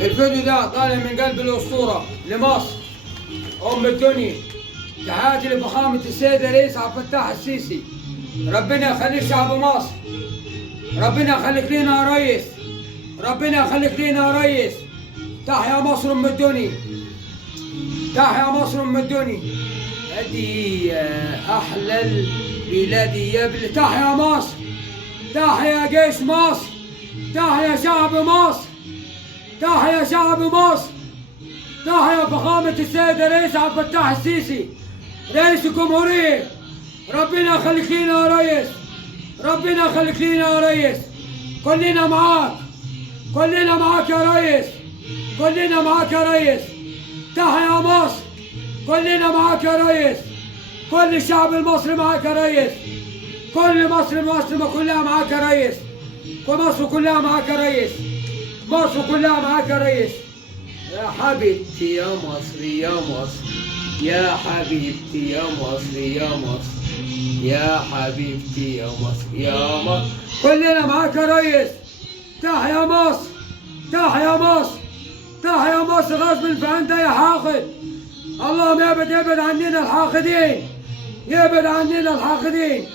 الفيديو ده طالع من قلب الأسطورة لمصر أم الدنيا. تحياتي لفخامة السيد الرئيس عبد الفتاح السيسي. ربنا يخليك شعب مصر، ربنا يخليك لينا يا ريس، ربنا يخليك لينا يا ريس. تحيا مصر أم الدنيا، تحيا مصر أم الدنيا. هدي يا أحلى البلاد يا بلاد. تحيا مصر، تحيا جيش مصر، تحيا شعب مصر، تحيا شعب مصر، تحيا فخامة السيد الرئيس عبد الفتاح السيسي رئيس الجمهورية. ربنا يخليك لينا يا ريس، ربنا يخليك لينا يا ريس. كلنا معاك، كلنا معاك يا ريس، كلنا معاك يا ريس. تحيا مصر، كلنا معاك يا ريس. كل الشعب المصري معاك يا ريس، كل مصر كلها معاك يا ريس، ومصر كلها معاك يا ريس، مصر كلها معاك يا ريس. يا حبيبتي يا مصر يا مصر، يا حبيبتي يا مصر يا مصر، يا حبيبتي يا مصر يا مصر. كلنا معاك يا ريس. تحيا مصر، تحيا مصر، تحيا مصر. غصب عن اي حاقد. اللهم يبعد عننا الحاقدين، يبعد عننا الحاقدين.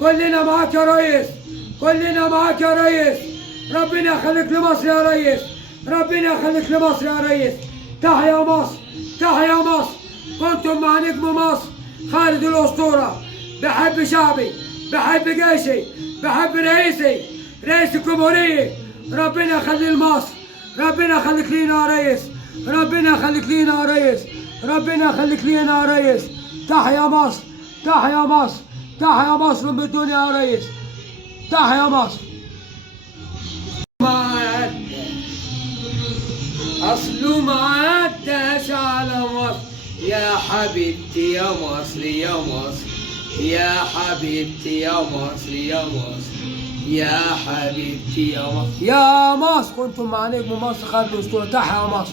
كلنا معاك يا ريس، كلنا معاك يا ريس. ربنا يخليك لمصر يا ريس، ربنا يخليك لمصر يا ريس. تحيا مصر، تحيا مصر. كنتم مع نجم مصر خالد الأسطورة. بحب شعبي، بحب جيشي، بحب رئيسي رئيس الجمهورية. ربنا يخلي لمصر، ربنا يخليك لينا يا ريس، ربنا يخليك لينا يا ريس، ربنا يخليك لينا يا ريس. تحيا مصر، تحيا مصر، تحيا مصر أم الدنيا يا ريس. تحيا مصر. أصله ما عداش على مصر. يا حبيبتي يا مصر يا مصر، يا حبيبتي يا مصر يا مصر، يا حبيبتي يا مصر يا مصر. كنتم مع نجم مصر خالد الأسطورة. تحيا مصر.